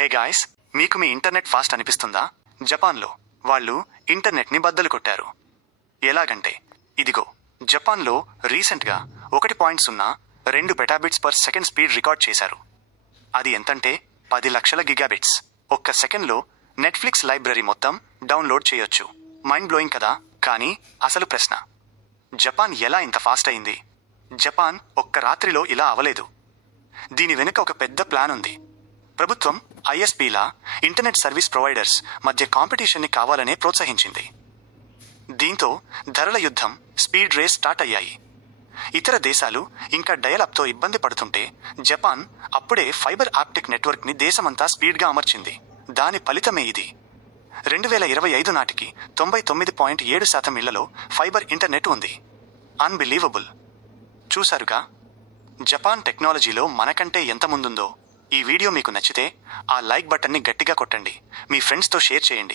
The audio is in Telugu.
హే గాయ్స్, మీకు మీ ఇంటర్నెట్ ఫాస్ట్ అనిపిస్తుందా? జపాన్లో వాళ్ళు ఇంటర్నెట్ని బద్దలు కొట్టారు. ఎలాగంటే ఇదిగో, జపాన్లో రీసెంట్గా 1.02 పెటాబిట్స్ పర్ సెకండ్ స్పీడ్ రికార్డ్ చేశారు. అది ఎంతంటే 10 లక్షల గిగాబిట్స్. ఒక్క సెకండ్లో నెట్ఫ్లిక్స్ లైబ్రరీ మొత్తం డౌన్లోడ్ చేయొచ్చు. మైండ్ బ్లోయింగ్ కదా. కానీ అసలు ప్రశ్న, జపాన్ ఎలా ఇంత ఫాస్ట్ అయింది? జపాన్ ఒక్క రాత్రిలో ఇలా అవలేదు. దీని వెనుక ఒక పెద్ద ప్లాన్ ఉంది. ప్రభుత్వం ఐఎస్పీల ఇంటర్నెట్ సర్వీస్ ప్రొవైడర్స్ మధ్య కాంపిటీషన్ని కావాలనే ప్రోత్సహించింది. దీంతో ధరల యుద్ధం, స్పీడ్ రేస్ స్టార్ట్ అయ్యాయి. ఇతర దేశాలు ఇంకా డయల్-అప్తో ఇబ్బంది పడుతుంటే జపాన్ అప్పుడే ఫైబర్ ఆప్టిక్ నెట్వర్క్ని దేశమంతా స్పీడ్గా అమర్చింది. దాని ఫలితమే ఇది. 2025 నాటికి 99.7% ఇళ్లలో ఫైబర్ ఇంటర్నెట్ ఉంది. అన్బిలీవబుల్. చూసారుగా, జపాన్ టెక్నాలజీలో మనకంటే ఎంత ముందుందో. ఈ వీడియో మీకు నచ్చితే ఆ లైక్ బటన్ని గట్టిగా కొట్టండి. మీ ఫ్రెండ్స్తో షేర్ చేయండి.